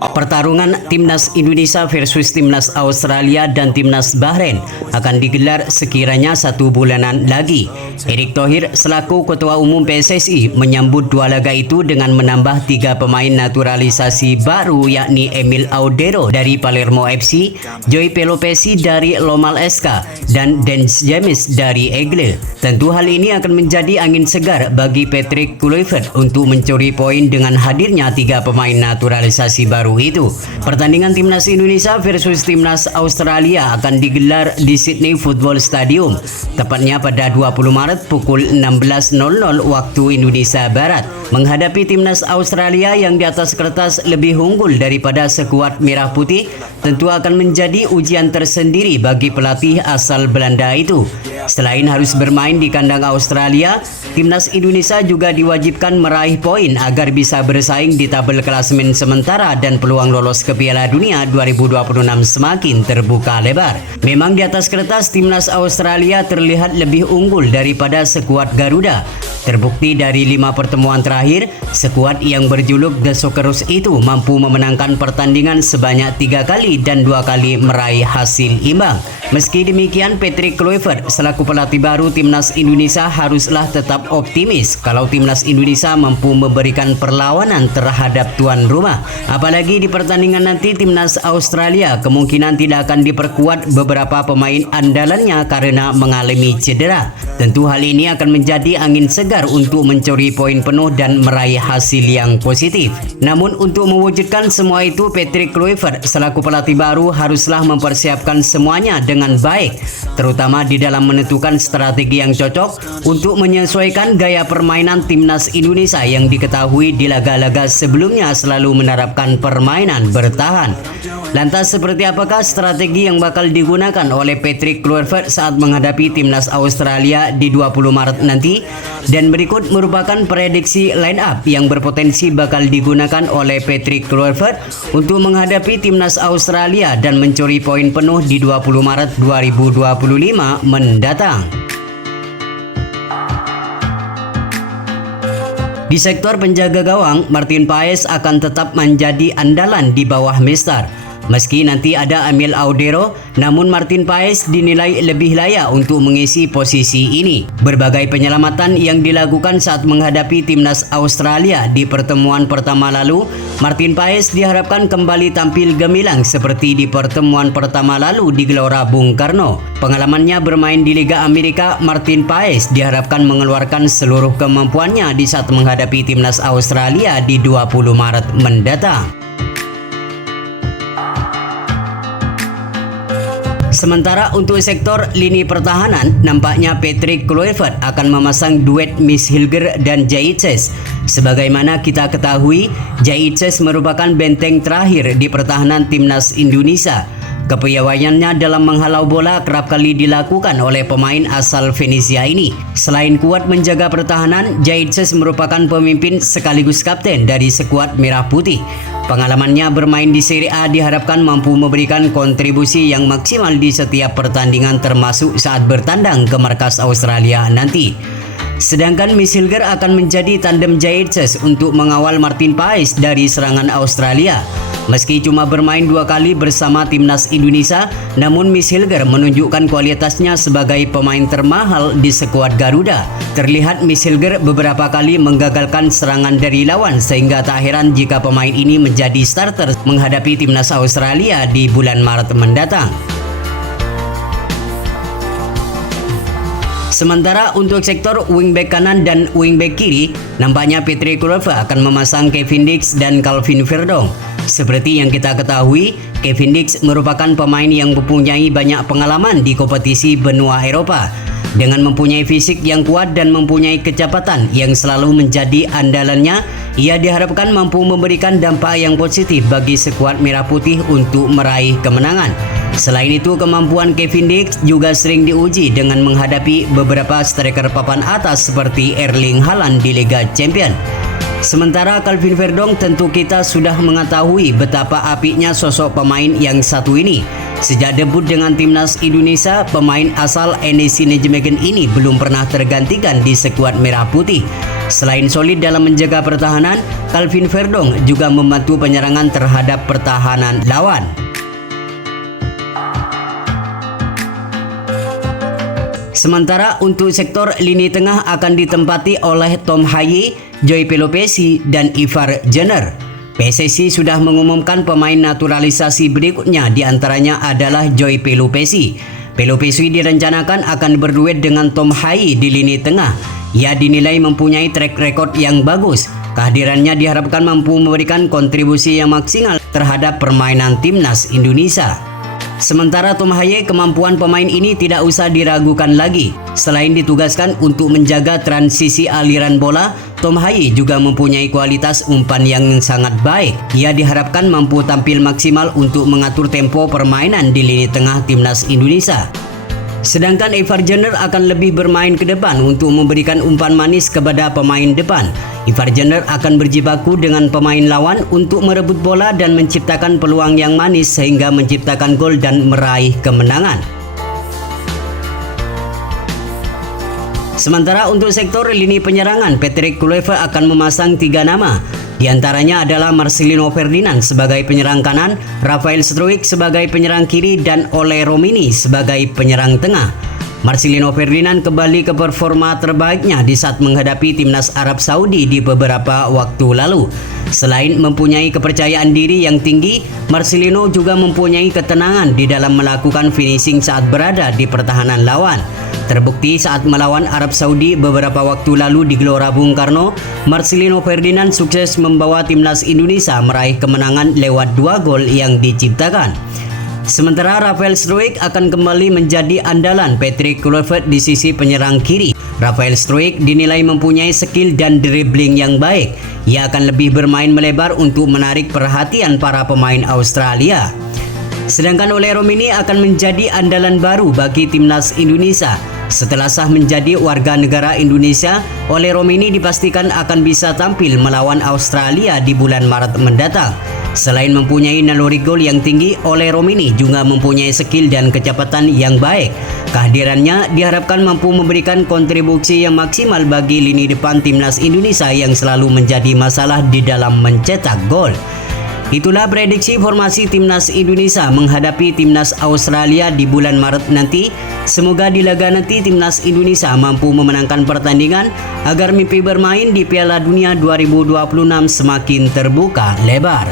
Pertarungan Timnas Indonesia versus Timnas Australia dan Timnas Bahrain akan digelar sekiranya 1 bulanan lagi. Erick Thohir selaku Ketua Umum PSSI menyambut dua laga itu dengan menambah 3 pemain naturalisasi baru, yakni Emil Audero dari Palermo FC, Joy Pelopesi dari Lomal SK, dan Dance James dari Aigle. Tentu hal ini akan menjadi angin segar bagi Patrick Kluivert untuk mencuri poin dengan hadirnya 3 pemain naturalisasi baru itu. Pertandingan Timnas Indonesia versus Timnas Australia akan digelar di Sydney Football Stadium, tepatnya pada 20 Maret pukul 16.00 waktu Indonesia Barat. Menghadapi Timnas Australia yang di atas kertas lebih unggul daripada skuad Merah Putih, tentu akan menjadi ujian tersendiri bagi pelatih asal Belanda itu. Selain harus bermain di kandang Australia, Timnas Indonesia juga diwajibkan meraih poin agar bisa bersaing di tabel klasemen sementara dan peluang lolos ke Piala Dunia 2026 semakin terbuka lebar. Memang di atas kertas Timnas Australia terlihat lebih unggul daripada skuad Garuda. Terbukti dari 5 pertemuan terakhir, skuad yang berjuluk The Socceroos itu mampu memenangkan pertandingan sebanyak 3 kali dan 2 kali meraih hasil imbang. Meski demikian, Patrick Kluivert selaku pelatih baru Timnas Indonesia haruslah tetap optimis kalau Timnas Indonesia mampu memberikan perlawanan terhadap tuan rumah. Apalagi di pertandingan nanti Timnas Australia kemungkinan tidak akan diperkuat beberapa pemain andalannya karena mengalami cedera. Tentu hal ini akan menjadi angin segar untuk mencuri poin penuh dan meraih hasil yang positif. Namun untuk mewujudkan semua itu, Patrick Kluivert selaku pelatih baru haruslah mempersiapkan semuanya dengan baik, terutama di dalam menentukan strategi yang cocok untuk menyesuaikan gaya permainan Timnas Indonesia yang diketahui di laga-laga sebelumnya selalu menerapkan permainan bertahan. Lantas seperti apakah strategi yang bakal digunakan oleh Patrick Kluivert saat menghadapi Timnas Australia di 20 Maret nanti? Dan berikut merupakan prediksi line up yang berpotensi bakal digunakan oleh Patrick Kluivert untuk menghadapi Timnas Australia dan mencuri poin penuh di 20 Maret 2025 mendatang. Di sektor penjaga gawang, Martin Paes akan tetap menjadi andalan di bawah Mister. Meski nanti ada Emil Audero, namun Martin Paes dinilai lebih layak untuk mengisi posisi ini. Berbagai penyelamatan yang dilakukan saat menghadapi Timnas Australia di pertemuan pertama lalu, Martin Paes diharapkan kembali tampil gemilang seperti di pertemuan pertama lalu di Gelora Bung Karno. Pengalamannya bermain di Liga Amerika, Martin Paes diharapkan mengeluarkan seluruh kemampuannya di saat menghadapi Timnas Australia di 20 Maret mendatang. Sementara untuk sektor lini pertahanan, nampaknya Patrick Kluivert akan memasang duet Miss Hilger dan Jaitzes. Sebagaimana kita ketahui, Jaitzes merupakan benteng terakhir di pertahanan Timnas Indonesia. Kepiawaiannya dalam menghalau bola kerap kali dilakukan oleh pemain asal Venesia ini. Selain kuat menjaga pertahanan, Jaitzes merupakan pemimpin sekaligus kapten dari skuad Merah Putih. Pengalamannya bermain di Serie A diharapkan mampu memberikan kontribusi yang maksimal di setiap pertandingan termasuk saat bertandang ke markas Australia nanti. Sedangkan Miss Hilger akan menjadi tandem Jaitzes untuk mengawal Martin Paes dari serangan Australia. Meski cuma bermain 2 kali bersama Timnas Indonesia, namun Miss Hilger menunjukkan kualitasnya sebagai pemain termahal di skuad Garuda. Terlihat Miss Hilger beberapa kali menggagalkan serangan dari lawan sehingga tak heran jika pemain ini menjadi starter menghadapi Timnas Australia di bulan Maret mendatang. Sementara untuk sektor wingback kanan dan wingback kiri, nampaknya Patrick Kluivert akan memasang Kevin Dix dan Calvin Verdong. Seperti yang kita ketahui, Kevin Dix merupakan pemain yang mempunyai banyak pengalaman di kompetisi benua Eropa. Dengan mempunyai fisik yang kuat dan mempunyai kecepatan yang selalu menjadi andalannya, ia diharapkan mampu memberikan dampak yang positif bagi skuad Merah Putih untuk meraih kemenangan. Selain itu, kemampuan Kevin Dix juga sering diuji dengan menghadapi beberapa striker papan atas seperti Erling Haaland di Liga Champions. Sementara Calvin Verdong, tentu kita sudah mengetahui betapa apiknya sosok pemain yang satu ini. Sejak debut dengan Timnas Indonesia, pemain asal NEC Nijmegen ini belum pernah tergantikan di skuad Merah Putih. Selain solid dalam menjaga pertahanan, Calvin Verdong juga membantu penyerangan terhadap pertahanan lawan. Sementara untuk sektor lini tengah akan ditempati oleh Tom Haye, Joy Pelopesi, dan Ivar Jenner. PSSI sudah mengumumkan pemain naturalisasi berikutnya, diantaranya adalah Joy Pelopesi. Pelopesi direncanakan akan berduet dengan Tom Haye di lini tengah. Ia dinilai mempunyai track record yang bagus. Kehadirannya diharapkan mampu memberikan kontribusi yang maksimal terhadap permainan timnas Indonesia. Sementara Tom Haye, kemampuan pemain ini tidak usah diragukan lagi. Selain ditugaskan untuk menjaga transisi aliran bola, Tom Haye juga mempunyai kualitas umpan yang sangat baik. Ia diharapkan mampu tampil maksimal untuk mengatur tempo permainan di lini tengah timnas Indonesia. Sedangkan Ivar Jenner akan lebih bermain ke depan untuk memberikan umpan manis kepada pemain depan. Ivar Jenner akan berjibaku dengan pemain lawan untuk merebut bola dan menciptakan peluang yang manis sehingga menciptakan gol dan meraih kemenangan. Sementara untuk sektor lini penyerangan, Patrick Kluivert akan memasang 3 nama. Di antaranya adalah Marcelino Ferdinand sebagai penyerang kanan, Rafael Struijk sebagai penyerang kiri, dan Ole Romini sebagai penyerang tengah. Marcelino Ferdinand kembali ke performa terbaiknya di saat menghadapi timnas Arab Saudi di beberapa waktu lalu. Selain mempunyai kepercayaan diri yang tinggi, Marcelino juga mempunyai ketenangan di dalam melakukan finishing saat berada di pertahanan lawan. Terbukti saat melawan Arab Saudi beberapa waktu lalu di Gelora Bung Karno, Marcelino Ferdinand sukses membawa timnas Indonesia meraih kemenangan lewat 2 gol yang diciptakan. Sementara Rafael Struijk akan kembali menjadi andalan Patrick Kluivert di sisi penyerang kiri. Rafael Struijk dinilai mempunyai skill dan dribbling yang baik. Ia akan lebih bermain melebar untuk menarik perhatian para pemain Australia. Sedangkan Ole Romini akan menjadi andalan baru bagi timnas Indonesia. Setelah sah menjadi warga negara Indonesia, Ole Romini dipastikan akan bisa tampil melawan Australia di bulan Maret mendatang. Selain mempunyai naluri gol yang tinggi, Ole Romini juga mempunyai skill dan kecepatan yang baik. Kehadirannya diharapkan mampu memberikan kontribusi yang maksimal bagi lini depan timnas Indonesia yang selalu menjadi masalah di dalam mencetak gol. Itulah prediksi formasi timnas Indonesia menghadapi timnas Australia di bulan Maret nanti. Semoga di laga nanti timnas Indonesia mampu memenangkan pertandingan agar mimpi bermain di Piala Dunia 2026 semakin terbuka lebar.